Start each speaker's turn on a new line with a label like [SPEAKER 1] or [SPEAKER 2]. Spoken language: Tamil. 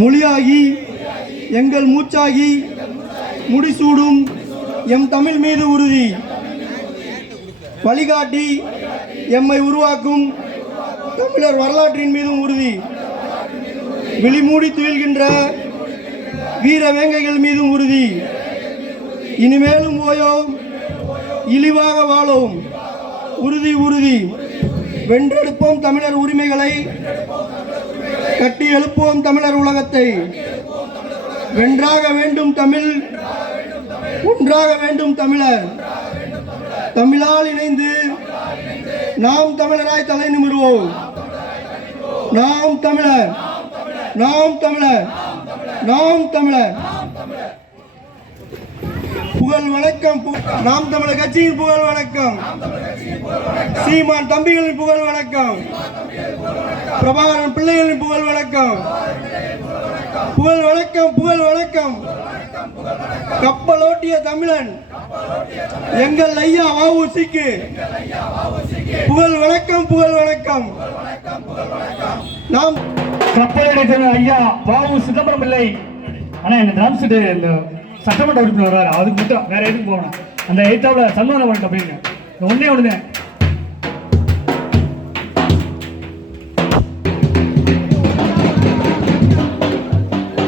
[SPEAKER 1] மொழியாகி எங்கள் மூச்சாகி முடிசூடும் எம் தமிழ் மீது உறுதி. வழிகாட்டி எம்மை உருவாக்கும் தமிழர் வரலாற்றின் மீதும் உறுதி. விழிமூடி துயில்கின்ற வீர வேங்கைகள் மீதும் உறுதி. இனிமேலும் ஓயோம் இழிவாக வாழோம். உறுதி உறுதி. வென்றெடுப்போம் தமிழர் உரிமைகளை கட்டி எழுப்புவோம் தமிழர் உலகத்தை. வென்றாக வேண்டும் தமிழ் ஒன்றாக வேண்டும் தமிழர். தமிழால் இணைந்து நாம் தமிழராய் தலை நிமிர்வோம். நாம் தமிழர் நாம் தமிழர் நாம் தமிழர். புகழ் வணக்கம். பு- நாம் தமிழர் கட்சியின் புகழ் வணக்கம். சீமான் தம்பிகளின் புகழ் வணக்கம். பிரபாகரன் பிள்ளைகளின் புகழ் வணக்கம். புகழ் வணக்கம் புகழ் வணக்கம். கப்பலோட்டிய தமிழன். எங்கள் ஐயா வஉசிக்கு. புகழ் வணக்கம் புகழ் வணக்கம். நாம்
[SPEAKER 2] கப்பலடைத்தன ஐயா பாபு சிதம்பரம் பிள்ளை. ஆனா எங்க டிராம் இந்த சட்டமன்ற உறுப்பினர் வர்றாரு. அதுக்கு மட்டும் வேற எதுக்கும் போகணும். அந்த எய்த்தாவில் சன்மானம் பண்ண அப்படிங்க ஒன்னே ஒன்று